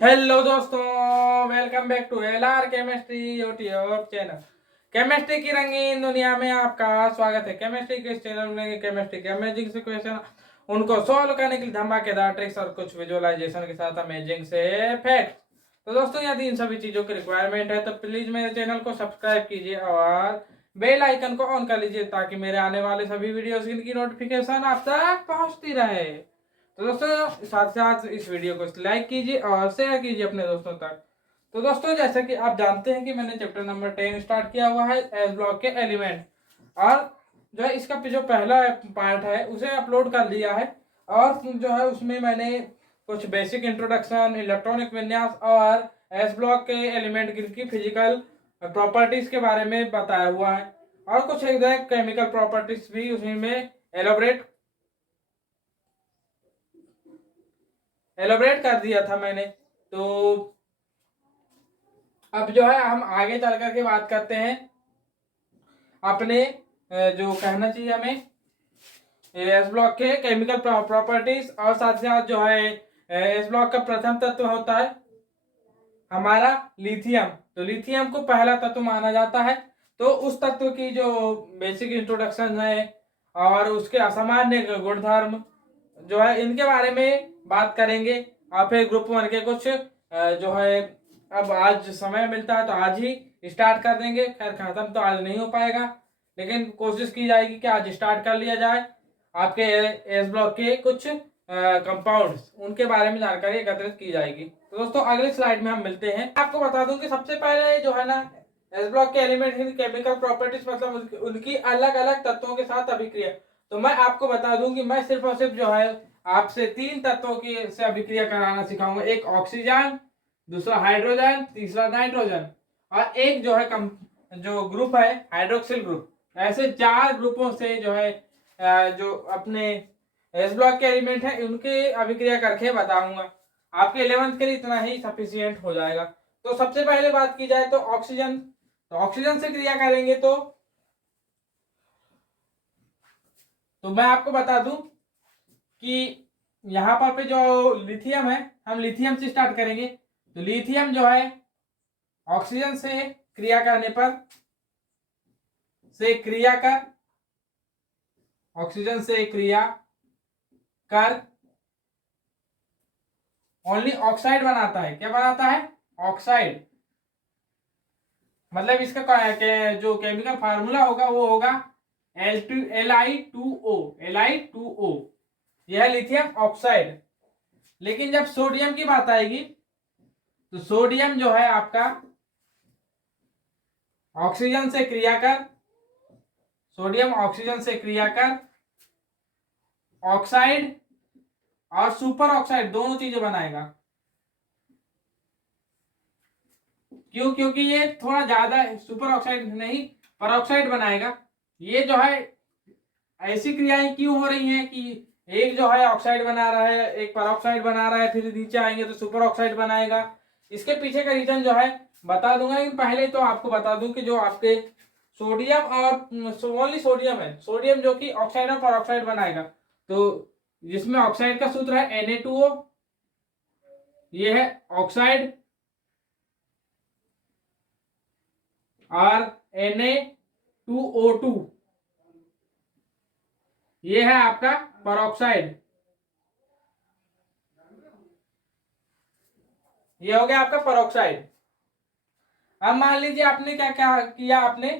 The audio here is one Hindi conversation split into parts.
हेलो दोस्तों, welcome back to LR chemistry YouTube channel. Chemistry की रंगीन दुनिया में आपका स्वागत है। केमिस्ट्री के इस चैनल में केमिस्ट्री के अमेजिंग से क्वेश्चन उनको सॉल्व करने के लिए धमाकेदार ट्रिक्स और कुछ विजुअलाइजेशन के साथ अमेजिंग से फैक्ट। तो दोस्तों, यदि इन सभी चीजों की रिक्वायरमेंट है तो प्लीज मेरे चैनल को सब्सक्राइब कीजिए और बेल आइकन को ऑन कर लीजिए ताकि मेरे आने वाले सभी वीडियोस की नोटिफिकेशन आप तक पहुंचती रहे। तो दोस्तों, साथ साथ इस वीडियो को लाइक कीजिए और शेयर कीजिए अपने दोस्तों तक। तो दोस्तों, जैसा कि आप जानते हैं कि मैंने चैप्टर नंबर 10 स्टार्ट किया हुआ है, एस ब्लॉक के एलिमेंट। और जो है इसका जो पहला पार्ट है उसे अपलोड कर दिया है। और जो है उसमें मैंने कुछ बेसिक इंट्रोडक्शन, इलेक्ट्रॉनिक विन्यास और एस ब्लॉक के एलिमेंट की फिजिकल प्रॉपर्टीज के बारे में बताया हुआ है। और कुछ एग्जैक्ट केमिकल प्रॉपर्टीज भी उसमें एलोबरेट कर दिया था मैंने। तो अब जो है हम आगे चल करके बात करते हैं अपने जो कहना चाहिए हमें एस ब्लॉक के केमिकल प्रॉपर्टीज। और साथ साथ जो है एस ब्लॉक का प्रथम तत्व होता है हमारा लिथियम। तो लिथियम को पहला तत्व माना जाता है। तो उस तत्व की जो बेसिक इंट्रोडक्शन है और उसके असामान्य गुणधर्म जो है इनके बारे में बात करेंगे। और फिर ग्रुप 1 के कुछ जो है, अब आज समय मिलता है तो आज ही स्टार्ट कर देंगे। खैर खत्म तो आज नहीं हो पाएगा, लेकिन कोशिश की जाएगी कि आज स्टार्ट कर लिया जाए। आपके एस ब्लॉक के कुछ कंपाउंड्स उनके बारे में जानकारी एकत्रित की जाएगी। तो दोस्तों, अगली स्लाइड में हम मिलते हैं। आपको बता दूं कि सबसे पहले जो है ना, एस ब्लॉक के एलिमेंट की केमिकल प्रॉपर्टीज मतलब उनकी अलग अलग तत्वों के साथ अभिक्रिया। तो मैं आपको बता दूं कि मैं सिर्फ और सिर्फ जो है आपसे 3 तत्वों की से अभिक्रिया कराना सिखाऊंगा। एक ऑक्सीजन, दूसरा हाइड्रोजन, तीसरा नाइट्रोजन। और एक जो है जो ग्रुप है हाइड्रोक्सिल ग्रुप। ऐसे 4 ग्रुपों से जो है जो अपने एस ब्लॉक के एलिमेंट है उनके अभिक्रिया करके बताऊंगा। आपके 11th के लिए इतना ही सफिशियंट हो जाएगा। तो सबसे पहले बात की जाए तो ऑक्सीजन। तो ऑक्सीजन से क्रिया करेंगे तो मैं आपको बता दूं कि यहाँ पर पे जो लिथियम है, हम लिथियम से स्टार्ट करेंगे। तो लिथियम जो है ऑक्सीजन से क्रिया करने पर से क्रिया कर ऑक्सीजन से क्रिया कर ओनली ऑक्साइड बनाता है। क्या बनाता है? ऑक्साइड। मतलब इसका जो केमिकल फार्मूला होगा वो होगा Li2O। यह है लिथियम ऑक्साइड। लेकिन जब सोडियम की बात आएगी तो सोडियम जो है आपका ऑक्सीजन से क्रिया कर सोडियम ऑक्सीजन से क्रिया कर ऑक्साइड और सुपर ऑक्साइड दोनों चीजें बनाएगा। क्यों? क्योंकि ये थोड़ा ज्यादा सुपर ऑक्साइड नहीं, परऑक्साइड बनाएगा। ये जो है ऐसी क्रियाएं क्यों हो रही हैं कि एक जो है ऑक्साइड बना रहा है, एक परऑक्साइड बना रहा है, फिर नीचे आएंगे तो सुपर ऑक्साइड बनाएगा। इसके पीछे का रीजन जो है बता दूंगा, लेकिन पहले तो आपको बता दूं कि जो आपके सोडियम और ओनली सोडियम है, सोडियम जो कि ऑक्साइड और परऑक्साइड बनाएगा। तो जिसमें ऑक्साइड का सूत्र है Na2O, ये है ऑक्साइड, और Na2O2 ये है आपका परऑक्साइड। ये हो गया आपका परऑक्साइड। अब मान लीजिए आपने क्या क्या किया, आपने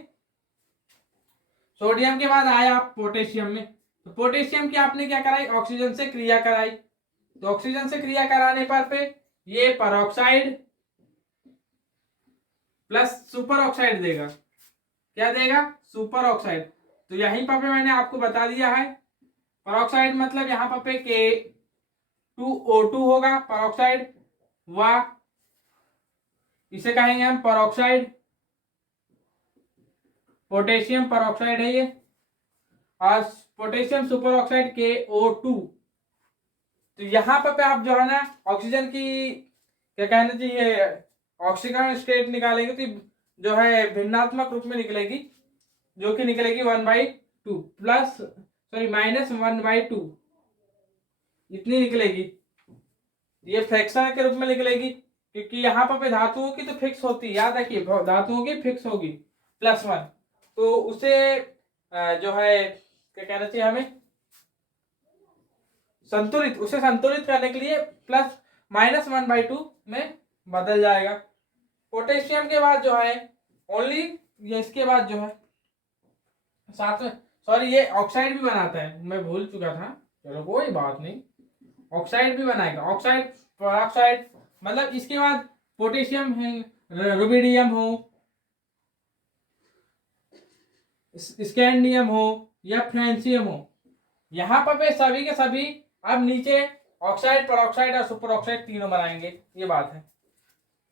सोडियम के बाद आया आप पोटेशियम में। तो पोटेशियम की आपने क्या कराई? ऑक्सीजन से क्रिया कराई। तो ऑक्सीजन से क्रिया कराने पर पे ये परऑक्साइड प्लस सुपर ऑक्साइड देगा। क्या देगा? Super oxide. तो यहीं पर पे मैंने आपको बता दिया है, परऑक्साइड मतलब यहाँ पर पे K2O2 होगा परऑक्साइड, व इसे कहेंगे हम परऑक्साइड। पोटेशियम परऑक्साइड है ये, और पोटेशियम सुपर ऑक्साइड KO2। तो यहाँ पर पे आप जो है ना ऑक्सीजन की क्या कहना चाहिए, ऑक्सीकरण स्टेट निकालेंगे तो जो है भिन्नात्मक रूप में निकलेगी, जो कि निकलेगी 1/2 प्लस सॉरी -1/2 इतनी निकलेगी। ये फ्रैक्शन के रूप में निकलेगी, क्योंकि यहाँ पर धातुओं की तो फिक्स होती है, याद रखिए धातुओं की फिक्स होगी +1, तो उसे जो है क्या कहना चाहिए हमें, उसे संतुलित करने के लिए +-1/2 में बदल जाएगा। पोटेशियम के बाद जो है ओनली, ये इसके बाद जो है साथ में, सॉरी ये ऑक्साइड भी बनाता है, मैं भूल चुका था, चलो कोई बात नहीं, ऑक्साइड भी बनाएगा, ऑक्साइड परऑक्साइड, मतलब इसके बाद पोटेशियम है, रुबिडियम हो, स्कैंडियम हो या फ्रांसियम हो, यहाँ पर वे सभी के सभी अब नीचे ऑक्साइड परऑक्साइड और सुपर ऑक्साइड तीनों बनाएंगे, ये बात है।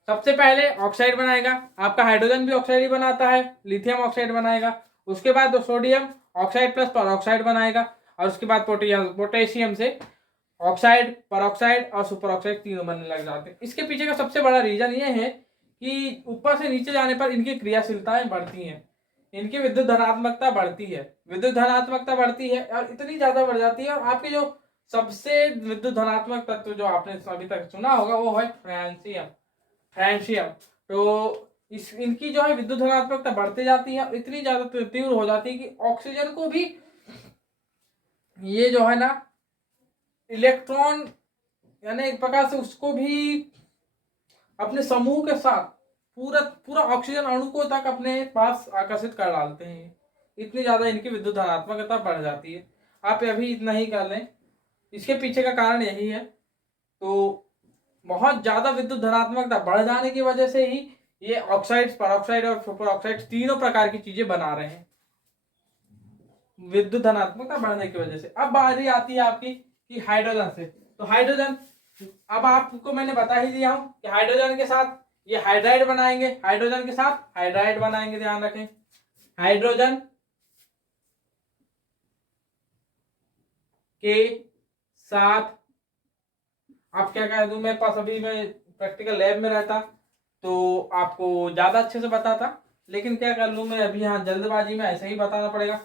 सबसे पहले ऑक्साइड बनाएगा, आपका हाइड्रोजन भी ऑक्साइड ही बनाता है, लिथियम ऑक्साइड बनाएगा, उसके बाद सोडियम ऑक्साइड प्लस परऑक्साइड बनाएगा, और उसके बाद पोटेशियम से ऑक्साइड परऑक्साइड और सुपर ऑक्साइड तीनों बनने लग जाते हैं। इसके पीछे का सबसे बड़ा रीजन ये है कि ऊपर से नीचे जाने पर इनकी क्रियाशीलताएं बढ़ती हैं, इनकी विद्युत धनात्मकता बढ़ती है, विद्युत धनात्मकता बढ़ती है और इतनी ज्यादा बढ़ जाती है, और आपके जो सबसे विद्युत धनात्मक तत्व जो आपने अभी तक सुना होगा वो है फ्रांसियम। फ्रांसियम तो इनकी जो है विद्युत धनात्मकता बढ़ती जाती है, इतनी ज्यादा तीव्र हो जाती है कि ऑक्सीजन को भी ये जो है ना इलेक्ट्रॉन, यानी एक प्रकार से उसको भी अपने समूह के साथ पूरा पूरा ऑक्सीजन अणु को तक अपने पास आकर्षित कर डालते हैं, इतनी ज्यादा इनकी विद्युत धनात्मकता बढ़ जाती है। आप अभी इतना ही कर लें, इसके पीछे का कारण यही है। तो बहुत ज्यादा विद्युत धनात्मकता बढ़ जाने की वजह से ही ये ऑक्साइड्स परऑक्साइड और सुपर ऑक्साइड तीनों प्रकार की चीजें बना रहे हैं, विद्युत धनात्मकता बढ़ने की वजह से। अब बारी आती है आपकी कि हाइड्रोजन से, तो हाइड्रोजन, अब आपको मैंने बता ही दिया हूं कि हाइड्रोजन के साथ ये हाइड्राइड बनाएंगे, हाइड्रोजन के साथ हाइड्राइड बनाएंगे, ध्यान रखें, हाइड्रोजन के साथ, आप क्या कह दूं, मेरे पास अभी मैं प्रैक्टिकल लैब में रहता तो आपको ज्यादा अच्छे से बताता, लेकिन क्या कर लूं मैं अभी यहाँ जल्दबाजी में ऐसे ही बताना पड़ेगा,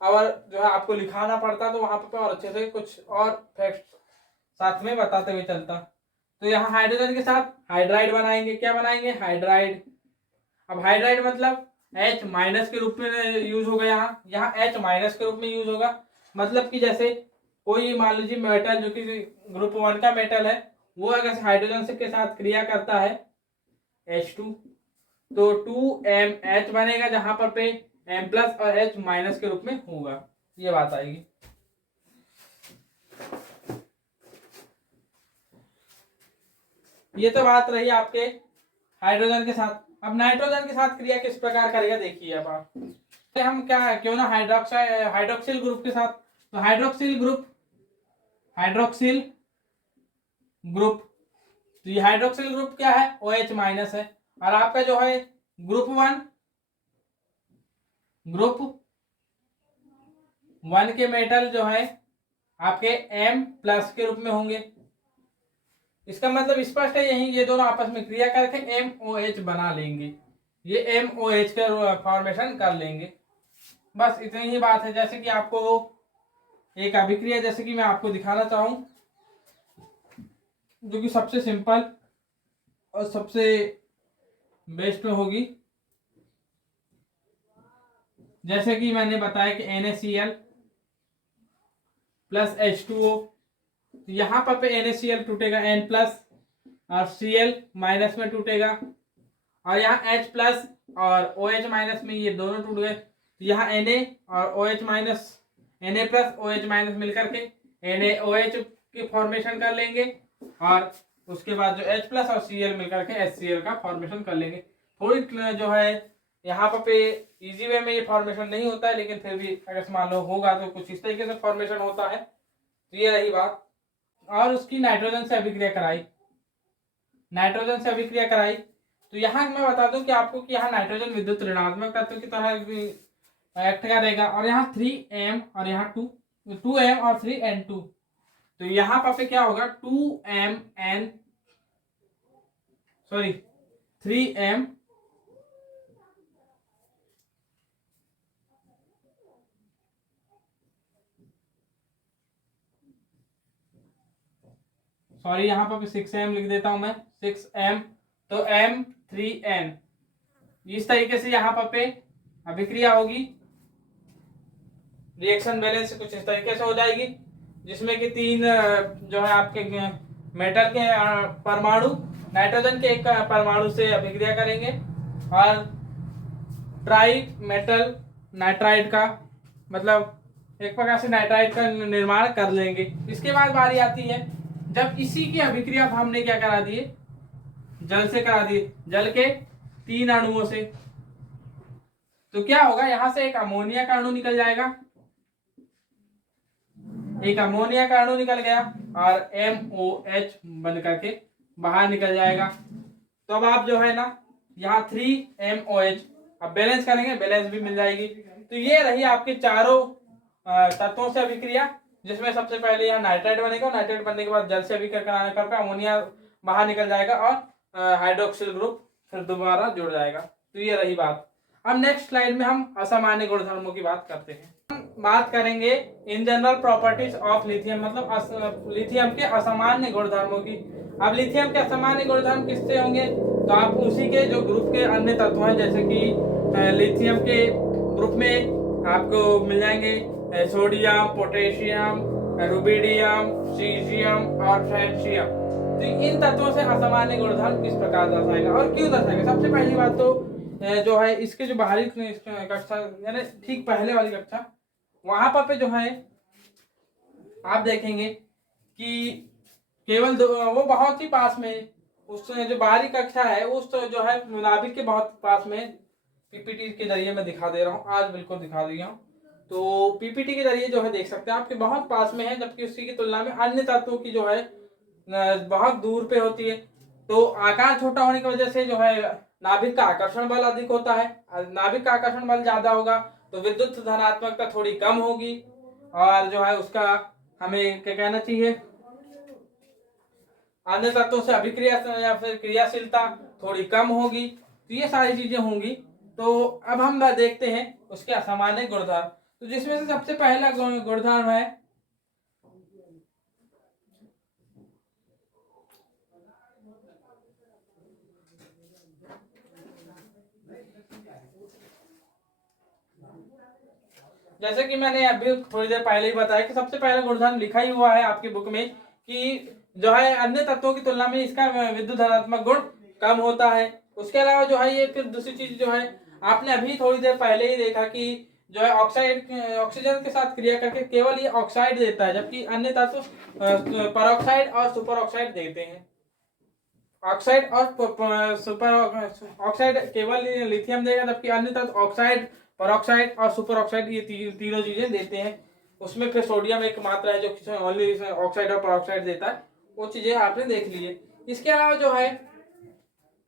और जो है आपको लिखाना पड़ता तो वहां पर और अच्छे से कुछ और फैक्ट साथ में बताते हुए चलता। तो यहाँ हाइड्रोजन के साथ हाइड्राइड बनाएंगे, क्या बनाएंगे, हाइड्राइड। अब हाइड्राइड मतलब H- के रूप में यूज होगा, यहाँ यहाँ H- के रूप में यूज होगा, मतलब कि जैसे कोई मान लीजिए मेटल जो कि ग्रुप 1 का मेटल है, वो अगर हाइड्रोजन से के साथ क्रिया करता है H2, तो 2MH बनेगा, जहां पर पे M+ और H- के रूप में होगा, ये बात आएगी। ये तो बात रही आपके हाइड्रोजन के साथ। अब नाइट्रोजन के साथ क्रिया किस प्रकार करेगा देखिए। अब आप हम क्या क्यों ना हाइड्रोक्सिल ग्रुप के साथ, तो हाइड्रोक्सिल ग्रुप तो ये हाइड्रोक्सिल ग्रुप क्या है, OH- है, और आपका जो है ग्रुप 1 के मेटल जो है आपके M+ के रूप में होंगे। इसका मतलब स्पष्ट है, यही ये दोनों आपस में क्रिया करके MOH बना लेंगे, ये MOH का फॉर्मेशन कर लेंगे। बस इतनी ही बात है। जैसे कि आपको एक अभिक्रिया जैसे कि मैं आपको दिखाना चाहूं, जो कि सबसे सिंपल और सबसे बेस्ट में होगी, जैसे कि मैंने बताया कि NaCl प्लस H2O, तो यहाँ पर NaCl टूटेगा N+ और Cl- में टूटेगा, और यहाँ H+ और OH- में ये दोनों टूट गए, तो यहाँ Na और OH- Na+ OH- मिलकर के NaOH की फॉर्मेशन कर लेंगे, और उसके बाद जो H+ और Cl मिलकर के HCl का फॉर्मेशन कर लेंगे। थोड़ी जो है यहाँ पे इजी वे में ये फॉर्मेशन नहीं होता है, लेकिन फिर भी अगर मान लो होगा तो कुछ इस तरीके से फॉर्मेशन होता है। तो ये रही बात। और उसकी नाइट्रोजन से अभिक्रिया कराई, तो यहाँ मैं बता दूं कि आपको कि यहाँ नाइट्रोजन विद्युत ऋणात्मक तत्व की तरह एक्ट करेगा, और यहाँ 3M और यहाँ 2M और 3N2, तो यहाँ पर क्या होगा 3M सॉरी यहाँ पर 6m लिख देता हूं मैं, 6m, तो M3n। इस तरीके से यहाँ पर पे अभिक्रिया होगी, रिएक्शन बैलेंस कुछ इस तरीके से हो जाएगी, जिसमें कि 3 जो है आपके मेटल के परमाणु नाइट्रोजन के एक परमाणु से अभिक्रिया करेंगे और ट्राई मेटल नाइट्राइड का मतलब एक प्रकार से नाइट्राइड का निर्माण कर लेंगे। इसके बाद बारी आती है जब इसी की अभिक्रिया हमने क्या करा दिए, जल से करा दिए, जल के 3 अणुओं से, तो क्या होगा, यहां से एक अमोनिया का अणु निकल जाएगा, एक अमोनिया का अणु निकल गया और MOH बन करके बाहर निकल जाएगा। तो अब आप जो है ना यहाँ 3MOH अब बैलेंस करेंगे, बैलेंस भी मिल जाएगी। तो ये रही आपके चारों तत्वों से अभिक्रिया, जिसमें सबसे पहले यहाँ नाइट्राइड बनेगा, नाइट्राइड बनने के बाद जल से अभिक्रिया कराने पर अमोनिया बाहर निकल जाएगा और हाइड्रोक्सिल ग्रुप फिर दोबारा जुड़ जाएगा। तो ये रही बात। अब नेक्स्ट स्लाइड में हम असामान्य गुणधर्मों की बात करते हैं। हम बात करेंगे in general properties of lithium, मतलब लिथियम के असामान्य गुणधर्मों की। अब लिथियम के असामान्य गुणधर्म किससे होंगे, तो आप उसी के जो ग्रुप के अन्य तत्व हैं, जैसे कि लिथियम के ग्रुप में आपको मिल जाएंगे सोडियम, पोटेशियम, रुबिडियम, सीजियम और फ्रेंशियम। तो इन तत्वों से असामान्य गुणधर्म किस प्रकार दर्शाएगा और क्यों दर्शाएगा। सबसे पहली बात तो जो है इसके जो बाहरी कक्षा यानी ठीक पहले वाली कक्षा, वहां पर पे जो है आप देखेंगे कि केवल वो बहुत ही पास में, उस जो बाहरी कक्षा है उस जो है नाभिक के बहुत पास में, पीपीटी के जरिए मैं दिखा दे रहा हूँ, आज बिल्कुल दिखा दिया हूँ। तो पीपीटी के जरिए जो है देख सकते हैं आपके बहुत पास में है, जबकि उसी की तुलना में अन्य तत्वों की जो है बहुत दूर पे होती है। तो आकार छोटा होने की वजह से जो है नाभिक का आकर्षण बल अधिक होता है, नाभिक का आकर्षण बल ज्यादा होगा तो विद्युत धनात्मकता थोड़ी कम होगी और जो है उसका हमें क्या कहना चाहिए, अन्य तत्वों से अभिक्रिया या फिर क्रियाशीलता थोड़ी कम होगी। तो ये सारी चीजें होंगी। तो अब हम देखते हैं उसके असामान्य गुणधर्म। तो जिसमें से सबसे पहला गुणधर्म है जैसे कि मैंने अभी थोड़ी देर पहले ही बताया कि सबसे पहला गुणधर्म लिखा ही हुआ है आपकी बुक में कि जो है अन्य तत्वों की तुलना में इसका विद्युत धनात्मक गुण कम होता है। उसके अलावा जो है ये फिर दूसरी चीज जो है आपने अभी थोड़ी देर पहले ही देखा कि जो है ऑक्साइड ऑक्सीजन के साथ क्रिया करके केवल ये ऑक्साइड देता है, जबकि अन्य तत्व परऑक्साइड और सुपर ऑक्साइड देते हैं। ऑक्साइड और सुपर ऑक्साइड केवल लिथियम देगा, जबकि अन्य तत्व ऑक्साइड, परऑक्साइड और सुपर ऑक्साइड ये तीनों चीजें देते हैं। उसमें फिर सोडियम एक मात्रा है जो ओनली ऑक्साइड और परऑक्साइड देता है, वो चीजें आपने देख ली है। इसके अलावा जो है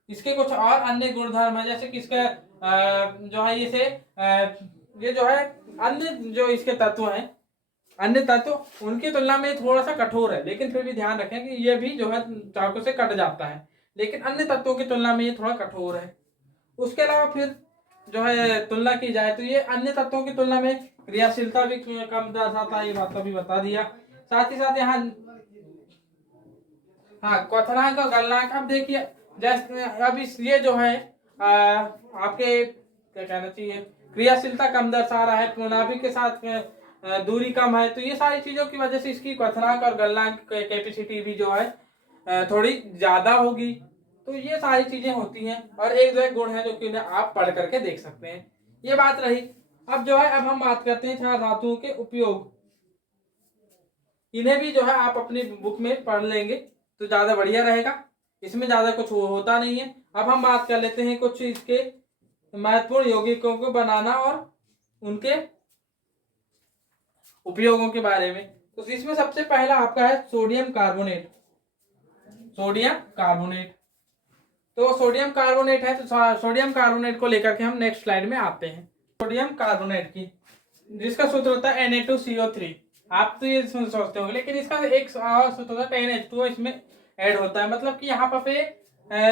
इसके कुछ और अन्य गुणधर्म है, जैसे कि इसका जो है ये जो है अन्य जो इसके तत्व हैं, अन्य तत्व उनकी तुलना में थोड़ा सा कठोर है, लेकिन फिर भी ध्यान रखें कि ये भी जो है चाकू से कट जाता है, लेकिन अन्य तत्वों की तुलना में ये थोड़ा कठोर है। उसके अलावा फिर जो है तुलना की जाए तो ये अन्य तत्वों की तुलना में क्रियाशीलता भी कम दर्शाता है, ये बात अभी बता दिया। साथ ही साथ यहाँ हाँ क्वथनांक और गलनांक। अब देखिए जैसे अब ये जो है आपके क्या कहना चाहिए, क्रियाशीलता कम दर्शा रहा है, नाभिक के साथ दूरी कम है, तो ये सारी चीजों की वजह से इसकी क्वथनांक और गलनांक कैपेसिटी भी जो है थोड़ी ज्यादा होगी। तो ये सारी चीजें होती हैं और एक दो गुण है जो कि आप पढ़ करके देख सकते हैं। ये बात रही। अब जो है अब हम बात करते हैं क्षार धातुओं के उपयोग। इन्हें भी जो है आप अपनी बुक में पढ़ लेंगे तो ज्यादा बढ़िया रहेगा, इसमें ज्यादा कुछ होता नहीं है। अब हम बात कर लेते हैं कुछ इसके महत्वपूर्ण यौगिकों को बनाना और उनके उपयोगों के बारे में। तो इसमें सबसे पहला आपका है सोडियम कार्बोनेट। सोडियम कार्बोनेट, तो सोडियम कार्बोनेट है, तो सोडियम कार्बोनेट को लेकर के हम नेक्स्ट स्लाइड में आते हैं। सोडियम कार्बोनेट की जिसका सूत्र होता है Na2CO3। आप तो ये सोचते होंगे, लेकिन इसका एक और सूत्र होता है NH2 इसमें ऐड होता है। मतलब कि यहाँ पे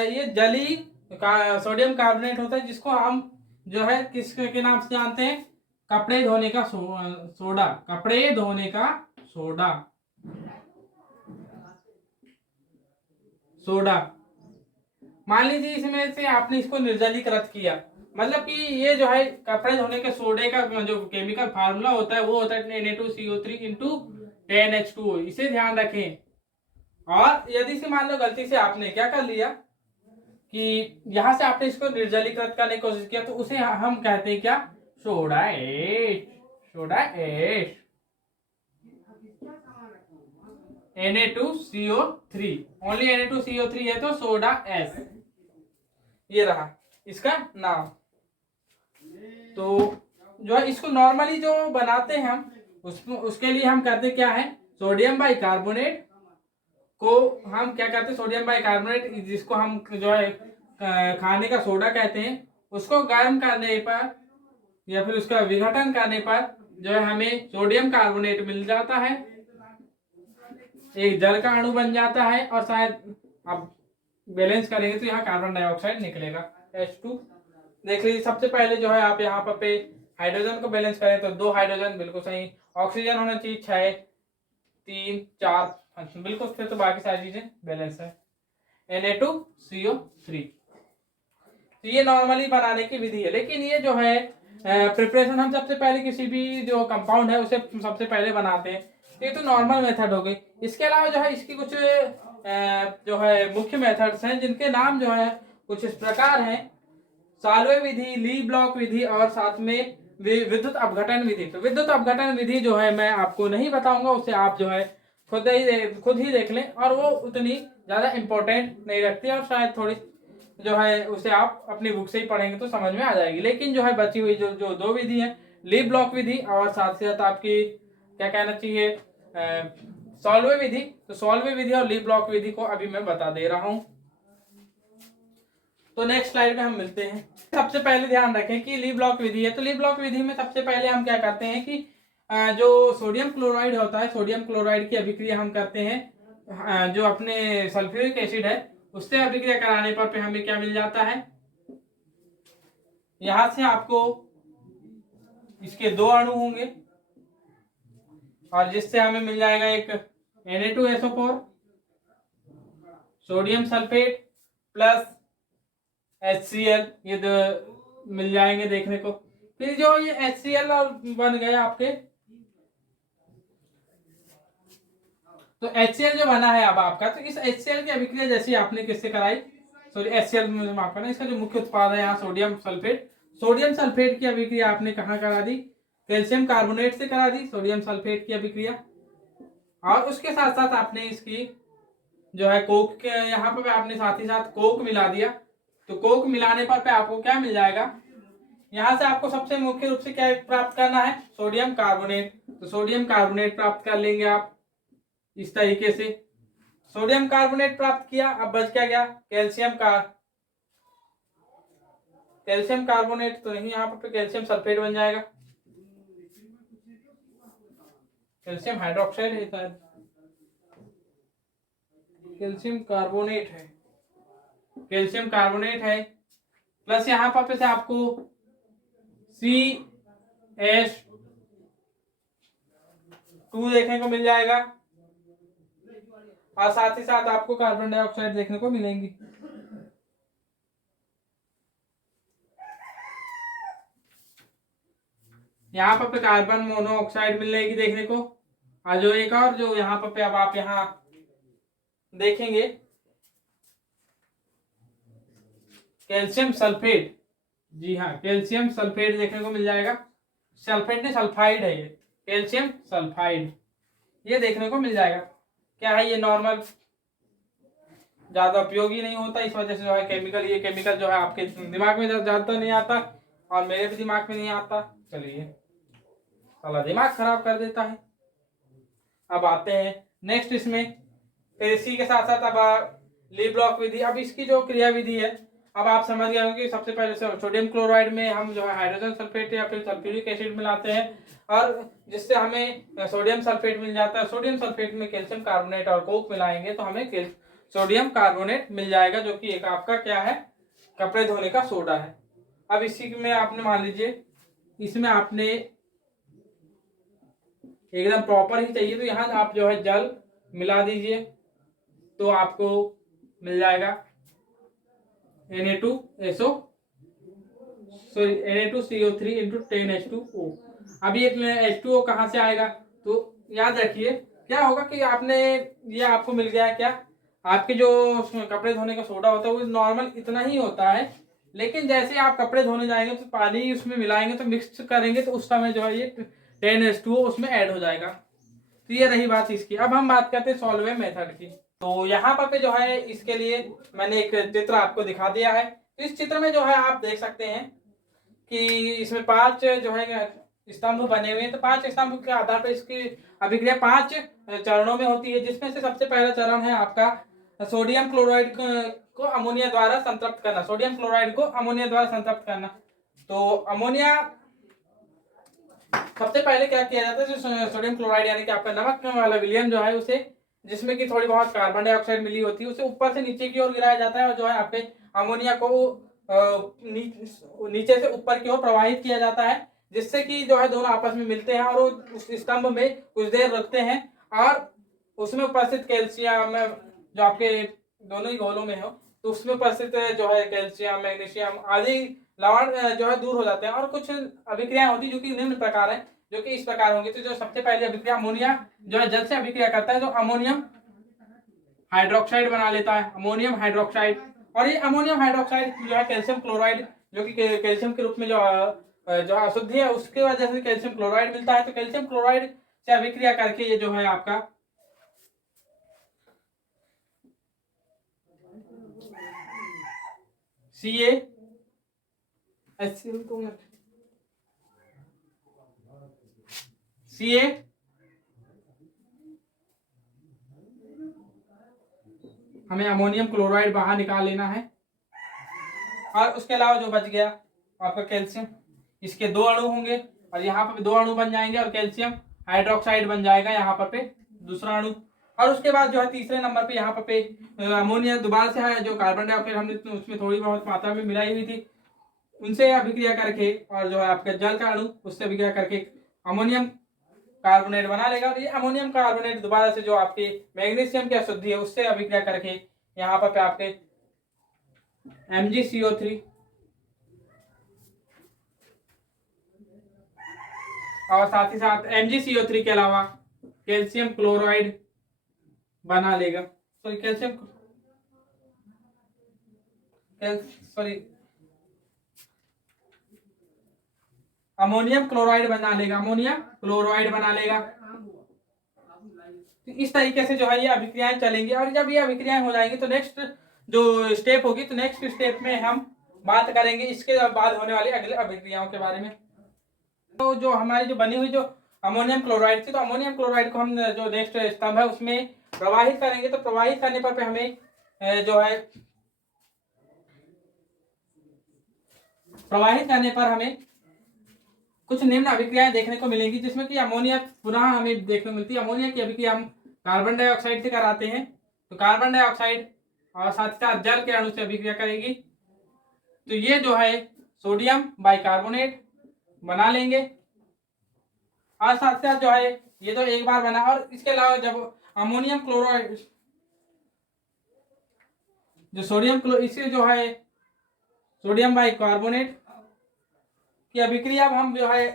ये जली सोडियम कार्बोनेट होता है, जिसको हम जो है किसके नाम से जानते हैं, कपड़े धोने का सोडा, कपड़े धोने का सोडा। सोडा। मान लीजिए इसमें से आपने इसको निर्जलीकृत किया, मतलब कि ये जो है कपड़े धोने के सोडे का जो केमिकल फार्मूला होता है वो होता है Na2CO3 इंटू 10H2O, इसे ध्यान रखें। और यदि से मान लो गलती से आपने क्या कर लिया कि यहां से आपने इसको निर्जलीकृत करने की कोशिश किया, तो उसे हम कहते हैं क्या, soda ash. Soda ash Na2CO3, only Na2CO3 है तो सोडा एस, ये रहा इसका नाम। तो जो है इसको नॉर्मली जो बनाते हैं हम उसके लिए हम करते क्या है, सोडियम बाइकार्बोनेट को हम क्या करते हैं, सोडियम बाइकार्बोनेट जिसको हम जो है खाने का सोडा कहते हैं, उसको गर्म करने पर या फिर उसका विघटन करने पर जो है हमें सोडियम कार्बोनेट मिल जाता है, एक जल का अणु बन जाता है। और शायद आप बैलेंस करेंगे तो यहाँ कार्बन डाइऑक्साइड निकलेगा H2। देख लीजिए सबसे पहले जो है आप यहाँ पर पे हाइड्रोजन को बैलेंस करें तो 2 हाइड्रोजन बिल्कुल सही, ऑक्सीजन होना चाहिए 6, 3, 4 बिल्कुल, फिर तो बाकी सारी चीजें बैलेंस है। Na2CO3, तो ये नॉर्मली बनाने की विधि है। लेकिन ये जो है प्रिपरेशन हम सबसे पहले किसी भी जो कंपाउंड है उसे सबसे पहले बनाते हैं, ये तो नॉर्मल मेथड हो गई। इसके अलावा जो है इसकी कुछ जो है मुख्य मेथड्स हैं जिनके नाम जो है कुछ इस प्रकार हैं, साल्वे विधि, ली ब्लॉक विधि और साथ में विद्युत अपघटन विधि। तो विद्युत अपघटन विधि जो है मैं आपको नहीं बताऊंगा, उसे आप जो है खुद ही देख लें, और वो उतनी ज्यादा इंपॉर्टेंट नहीं रखती और शायद थोड़ी जो है उसे आप अपनी बुक से ही पढ़ेंगे तो समझ में आ जाएगी। लेकिन जो है बची हुई जो जो 2 विधि है, ली ब्लॉक विधि और साथ साथ आपकी क्या कहना चाहिए सॉल्वे विधि, तो सॉल्वे विधि और ली ब्लॉक विधि को अभी मैं बता दे रहा हूं। तो नेक्स्ट स्लाइड में हम मिलते हैं। सबसे पहले ध्यान रखें कि ली ब्लॉक विधि है, तो ली ब्लॉक विधि में सबसे पहले हम क्या करते हैं कि जो सोडियम क्लोराइड होता है, सोडियम क्लोराइड की अभिक्रिया हम करते हैं जो अपने सल्फ्यूरिक एसिड है उससे अभिक्रिया कराने पर हमें क्या मिल जाता है, यहां से आपको इसके 2 अणु होंगे और जिससे हमें मिल जाएगा एक Na2SO4 sodium sulphate plus HCl, ये मिल जाएंगे देखने को। फिर जो ये HCl और बन गए आपके, तो HCl जो बना है अब आपका, तो इस HCl की अभिक्रिया जैसी आपने किससे कराई, सॉरी HCl में माफ करना, इसका जो मुख्य उत्पाद है यहाँ सोडियम सल्फेट, सोडियम सल्फेट की अभिक्रिया आपने कहाँ करा दी, कैल्शियम कार्बोनेट से करा दी सोडियम सल्फेट की अभिक्रिया। और उसके साथ साथ आपने इसकी जो है कोक के यहाँ पर आपने साथ ही साथ कोक मिला दिया, तो कोक मिलाने पर आपको क्या मिल जाएगा, यहां से आपको सबसे मुख्य रूप से क्या प्राप्त करना है, सोडियम कार्बोनेट, तो सोडियम कार्बोनेट प्राप्त कर लेंगे आप इस तरीके से। सोडियम कार्बोनेट प्राप्त किया, अब बच क्या गया, कैल्शियम कार्बोनेट तो नहीं, यहाँ पर कैल्शियम सल्फेट बन जाएगा, कैल्शियम हाइड्रोक्साइड है शायद, कैल्शियम कार्बोनेट है, कैल्शियम कार्बोनेट है प्लस यहाँ पर से आपको CH2 देखने को मिल जाएगा और साथ ही साथ आपको कार्बन डाइऑक्साइड देखने को मिलेंगी। यहाँ पर कार्बन मोनोऑक्साइड मिलेगी देखने को, और जो एक और जो यहाँ पर अब आप यहाँ देखेंगे कैल्शियम सल्फेट, जी हाँ कैल्शियम सल्फेट देखने को मिल जाएगा, सल्फेट नहीं सल्फाइड है ये, कैल्शियम सल्फाइड ये देखने को मिल जाएगा। क्या है ये नॉर्मल, ज्यादा उपयोगी नहीं होता, इस वजह से जो है केमिकल, ये केमिकल जो है आपके दिमाग में ज्यादा नहीं आता और मेरे भी दिमाग में नहीं आता, चलिए साला दिमाग खराब कर देता है। अब आते हैं नेक्स्ट इसमें, फिर इसी के साथ साथ अब ली ब्लॉक विधि, अब इसकी जो क्रिया विधि है अब आप समझ गए होंगे। सबसे पहले सोडियम क्लोराइड में हम जो है हाइड्रोजन सल्फेट या फिर सल्फ्यूरिक एसिड मिलाते हैं और जिससे हमें सोडियम सल्फेट मिल जाता है, सोडियम सल्फेट में कैल्शियम कार्बोनेट और कोक मिलाएंगे तो हमें सोडियम कार्बोनेट मिल जाएगा, जो कि एक आपका क्या है, कपड़े धोने का सोडा है। अब इसी में आपने मान लीजिए इसमें आपने एकदम प्रॉपर ही चाहिए तो यहाँ आप जो है जल मिला दीजिए, तो आपको मिल जाएगा Na2SO sorry Na2CO3 into 10H2O। अभी एक H2O कहाँ से आएगा, तो याद रखिए क्या होगा कि आपने ये आपको मिल गया क्या, आपके जो कपड़े धोने का सोडा होता है वो नॉर्मल इतना ही होता है, लेकिन जैसे आप कपड़े धोने जाएंगे तो पानी उसमें मिलाएंगे तो मिक्स करेंगे तो उस समय जो है ये 10H2O उसमें ऐड हो जाएगा। तो ये रही बात इसकी। अब हम बात करते हैं सॉल्वे मेथड की। तो यहाँ पर पे जो है इसके लिए मैंने एक चित्र आपको दिखा दिया है। तो इस चित्र में जो है आप देख सकते हैं कि इसमें 5 जो है स्तंभ बने हुए हैं। तो 5 स्तंभ के आधार पर इसकी अभिक्रिया 5 चरणों में होती है, जिसमें से सबसे पहला चरण है आपका सोडियम क्लोराइड को अमोनिया द्वारा संतृप्त करना। सोडियम क्लोराइड को अमोनिया द्वारा संतृप्त करना। तो अमोनिया सबसे पहले क्या किया जाता है, जो सोडियम क्लोराइड यानी कि आपका नमक वाला विलयन जो है उसे, जिसमें कि थोड़ी बहुत कार्बन डाइऑक्साइड मिली होती है, उसे ऊपर से नीचे की ओर गिराया जाता है और जो है आपके अमोनिया को नीचे से ऊपर की ओर प्रवाहित किया जाता है, जिससे कि जो है दोनों आपस में मिलते हैं और वो उस स्तंभ में कुछ देर रखते हैं और उसमें उपस्थित कैल्शियम जो आपके दोनों ही घोलों में हो, तो उसमें उपस्थित जो है कैल्शियम मैग्नीशियम आदि लवण जो है दूर हो जाते हैं। और कुछ अभिक्रियाएं होती है जो कि निम्न प्रकार है, जो कि इस प्रकार होंगी। तो जो सबसे पहली अभिक्रिया अमोनिया जो है जल से अभिक्रिया करता है, जो अमोनियम हाइड्रोक्साइड बना लेता है, अमोनियम हाइड्रोक्साइड। और ये अमोनियम हाइड्रोक्साइड जो है कैल्शियम क्लोराइड जो कि कैल्शियम के रूप में जो अशुद्धि है उसके वजह से कैल्शियम क्लोराइड मिलता है। तो कैल्शियम क्लोराइड से अभिक्रिया करके ये जो है आपका Ca हमें अमोनियम क्लोराइड बाहर निकाल लेना है। और उसके अलावा जो बच गया आपका कैल्शियम, इसके 2 अणु होंगे और यहाँ पर 2 अणु बन जाएंगे और कैल्शियम हाइड्रोक्साइड बन जाएगा यहाँ पर पे दूसरा अणु। और उसके बाद जो है तीसरे नंबर पे यहाँ पर पे अमोनिया दोबारा से है, जो कार्बन डाइऑक्साइड हमने उसमें थोड़ी बहुत मात्रा में मिलाई हुई थी, उनसे अभिक्रिया करके और जो है आपका जल का अणु उससे अभिक्रिया करके अमोनियम कार्बोनेट बना लेगा। और ये अमोनियम कार्बोनेट दोबारा से जो आपकी मैग्नीशियम की अशुद्धि है उससे अभिक्रिया करके यहाँ पर पे आपके MgCO3 और साथ ही साथ MgCO3 के अलावा कैल्शियम क्लोराइड बना लेगा। सॉरी अमोनियम क्लोराइड बना लेगा, अमोनियम क्लोराइड बना लेगा। तो इस तरीके से जो है ये अभिक्रियाएं चलेंगी। और जब ये अभिक्रियाएं हो जाएंगी तो नेक्स्ट जो स्टेप होगी, तो नेक्स्ट स्टेप में हम बात करेंगे इसके बाद होने वाली अगले अभिक्रियाओं के बारे में। तो जो हमारी जो बनी हुई जो अमोनियम क्लोराइड थी, तो अमोनियम क्लोराइड को हम जो नेक्स्ट स्तंभ है उसमें प्रवाहित करेंगे। तो प्रवाहित करने पर हमें जो है प्रवाहित करने पर हमें कुछ निम्न अभिक्रियाएं देखने को मिलेंगी, जिसमें कि अमोनिया पुनः हमें देखने को मिलती है। अमोनिया की अभिक्रिया हम कार्बन डाइऑक्साइड से कराते हैं, तो कार्बन डाइऑक्साइड और साथ ही साथ जल के अणु से अभिक्रिया करेगी। तो ये जो है सोडियम बाइकार्बोनेट बना लेंगे। और साथ साथ जो है ये तो एक बार बना, और इसके अलावा जब अमोनियम क्लोराइड जो सोडियम इसे जो है सोडियम बाइकार्बोनेट की अभिक्रिया अब हम जो है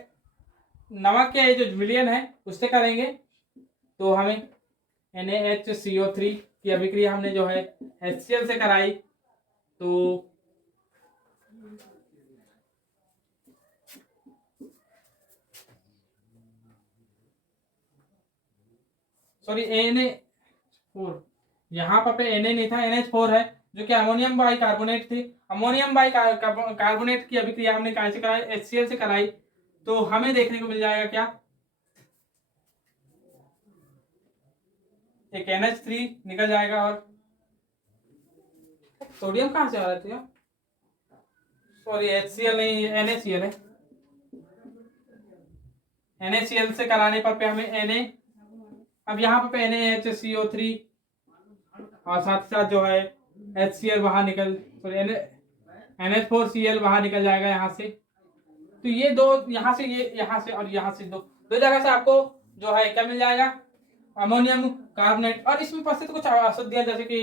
नमक के जो विलयन है उससे करेंगे। तो हमें NaHCO3 की अभिक्रिया हमने जो है HCl से कराई। तो सॉरी Na4 यहाँ पर पे Na नहीं था, NH4 है जो कि अमोनियम बाइकार्बोनेट थी। अमोनियम बाइकार्बोनेट की अभिक्रिया हमने कहाँ से कराई, HCl से कराई। तो हमें देखने को मिल जाएगा क्या, एक NH3 निकल जाएगा और सोडियम कहाँ से आ रहा था, सॉरी HCl नहीं NaCl है। NaCl से कराने पर पे हमें Na, अब यहाँ पे NaHCO3 और साथ ही साथ जो है HCl बाहर निकल सॉरी NH4Cl बाहर निकल जाएगा यहाँ से। तो ये दो यहाँ से, ये यहाँ से और यहाँ से दो जगह से आपको जो है क्या मिल जाएगा, अमोनियम कार्बोनेट, और इसमें उपस्थित कुछ अशुद्धियां जैसे कि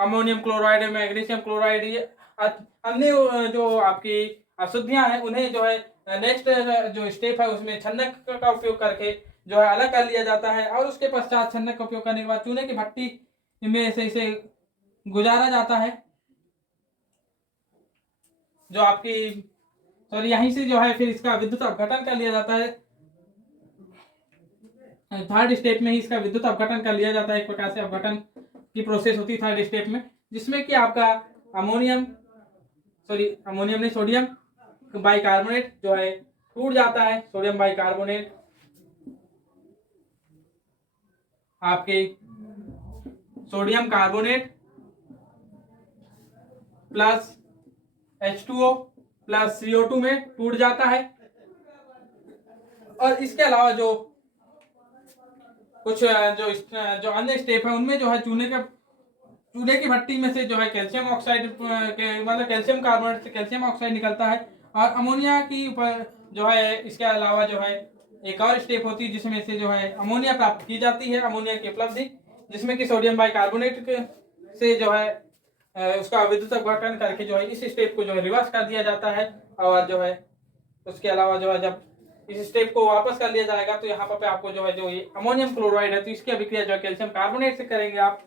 अमोनियम क्लोराइड, मैग्नीशियम क्लोराइड, ये अन्य जो आपकी अशुद्धियां हैं उन्हें जो है नेक्स्ट जो स्टेप है उसमें छन्नक का उपयोग करके जो है अलग कर लिया जाता है, और उसके पश्चात छन्नक का उपयोग करने के बाद चूने की भट्टी में से इसे गुजारा जाता है, जो आपकी सॉरी यहीं से जो है फिर इसका विद्युत अपघटन कर लिया जाता है। थर्ड स्टेप में ही इसका विद्युत अपघटन कर लिया जाता है, एक प्रकार से अपघटन की प्रोसेस होती है थर्ड स्टेप में, जिसमें कि आपका अमोनियम नहीं, सोडियम बाइकार्बोनेट जो है टूट जाता है। सोडियम बाइकार्बोनेट आपके sodium carbonate plus H2O plus CO2 में टूट जाता है। और इसके अलावा जो कुछ जो अन्य स्टेप है उनमें जो है चूने की भट्टी में से जो है कैल्शियम ऑक्साइड मतलब कैल्शियम कार्बोनेट से कैल्शियम ऑक्साइड निकलता है, और अमोनिया की ऊपर जो है इसके अलावा जो है एक और स्टेप होती है जिसमें से जो है अमोनिया प्राप्त की जाती है, अमोनिया की उपलब्धि, जिसमें कि सोडियम बाइकार्बोनेट से जो है उसका विद्युत अपघटन करके जो है इस स्टेप को जो है रिवर्स कर दिया जाता है। और जो है उसके अलावा जो है जब इस स्टेप को वापस कर लिया जाएगा तो यहाँ पर आपको जो है जो ये अमोनियम क्लोराइड है तो इसकी अभिक्रिया जो है कैल्शियम कार्बोनेट से करेंगे आप।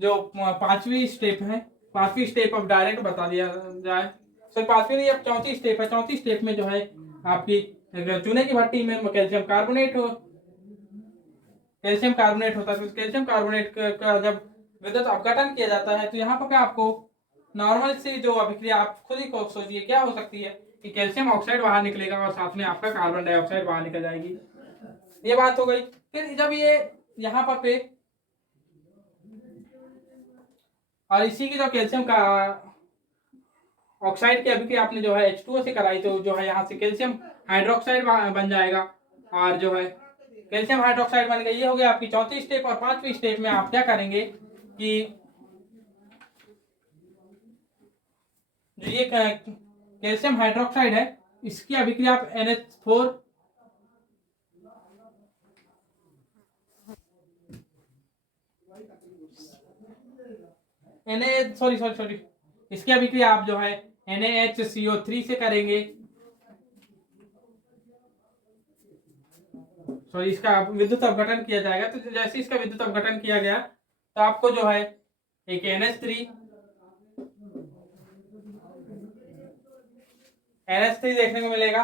जो पांचवी स्टेप है, पांचवी स्टेप अब डायरेक्ट बता दिया जाए, सर पांचवी नहीं, अब चौथी स्टेप है। चौथी स्टेप में जो है आपकी चूने की भट्टी में कैल्शियम कार्बोनेट होता है, तो कैल्शियम कार्बोनेट का जब विद्युत अपघटन किया जाता है तो यहाँ पर आपको नॉर्मल से जो अभिक्रिया आप खुद ही को सोचिए क्या हो सकती है कि कैल्शियम ऑक्साइड बाहर निकलेगा और साथ में आपका कार्बन डाइऑक्साइड बाहर निकल जाएगी। ये बात हो गई। फिर जब ये यहाँ पर पे और इसी की जो कैल्शियम का ऑक्साइड की अभिक्रिया आपने जो है H2O से कराई तो जो है यहाँ से कैल्शियम हाइड्रोक्साइड बन जाएगा, और जो है कैल्शियम हाइड्रोक्साइड बन गई। ये हो गया आपकी चौथी स्टेप। और पांचवी स्टेप में आप क्या करेंगे कि जो ये कैल्शियम हाइड्रोक्साइड है इसकी अभिक्रिया आप NH4 इसकी अभिक्रिया आप जो है NaHCO3 से करेंगे। इसका विद्युत अपघटन किया जाएगा। तो जैसे इसका विद्युत अपघटन किया गया तो आपको जो है एक NH3 देखने को मिलेगा।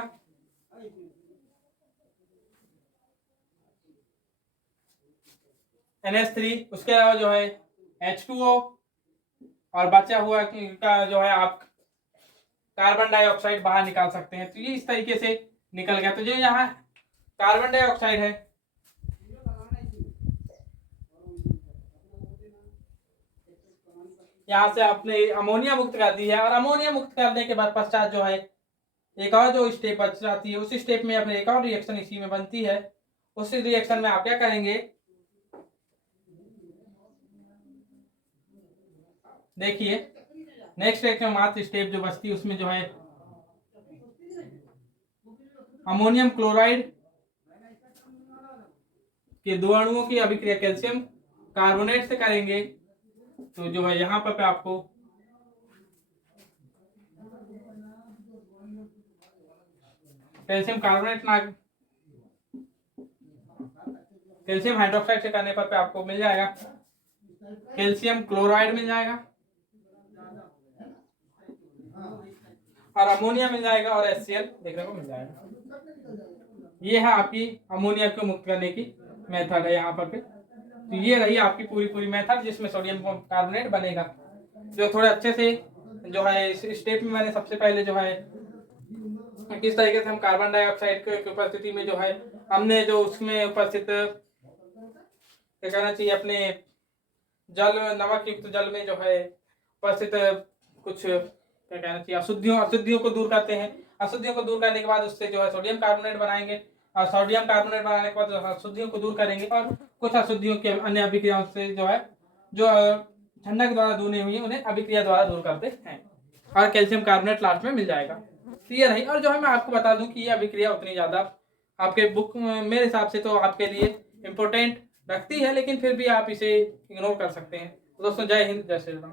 NH3, उसके अलावा जो है H2O और बचा हुआ का जो है आप कार्बन डाइऑक्साइड बाहर निकाल सकते हैं। तो ये इस तरीके से निकल गया। तो जो यहाँ कार्बन डाइऑक्साइड है यहाँ से आपने अमोनिया मुक्त कर दी है, और अमोनिया मुक्त करने के बाद पश्चात जो है एक और जो स्टेप बच जाती है उस स्टेप में अपने एक और रिएक्शन इसी में बनती है। उस रिएक्शन में आप क्या करेंगे, देखिए नेक्स्ट एक मात्र स्टेप जो बचती है उसमें जो है अमोनियम क्लोराइड के दो अणुओं की अभिक्रिया कैल्शियम कार्बोनेट से करेंगे। तो जो है यहाँ पर आपको कैल्शियम कार्बोनेट ना कैल्शियम हाइड्रोक्साइड से करने पर आपको मिल जाएगा कैल्शियम क्लोराइड मिल जाएगा, और अमोनिया मिल जाएगा, और HCl देखने को मिल जाएगा। ये है आपकी अमोनिया को मुक्त करने की मेथड है यहाँ पर। तो ये रही आपकी पूरी मेथड जिसमें सोडियम कार्बोनेट बनेगा। जो थोड़े अच्छे से जो है इस स्टेप में मैंने सबसे पहले जो है किस तरीके से हम कार्बन डाइऑक्साइड की उपस्थिति में जो है हमने जो उसमें उपस्थित क्या कहना चाहिए अपने जल नमक युक्त जल में जो है उपस्थित कुछ क्या कहना चाहिए अशुद्धियों को दूर करते हैं। अशुद्धियों को दूर करने के बाद उससे जो है सोडियम कार्बोनेट बनाएंगे, और सोडियम कार्बोनेट बनाने के बाद अशुद्धियों को दूर करेंगे, और कुछ अशुद्धियों की अन्य अभिक्रियाओं से जो है जो छन्नक द्वारा दूर नहीं हुई है उन्हें अभिक्रिया द्वारा दूर करते हैं, और कैल्शियम कार्बोनेट लास्ट में मिल जाएगा। क्लियर है। और जो है मैं आपको बता दूं कि ये अभिक्रिया उतनी ज्यादा आपके बुक मेरे हिसाब से तो आपके लिए इम्पोर्टेंट रखती है, लेकिन फिर भी आप इसे इग्नोर कर सकते हैं। तो दोस्तों जय हिंद, जय श्री राम।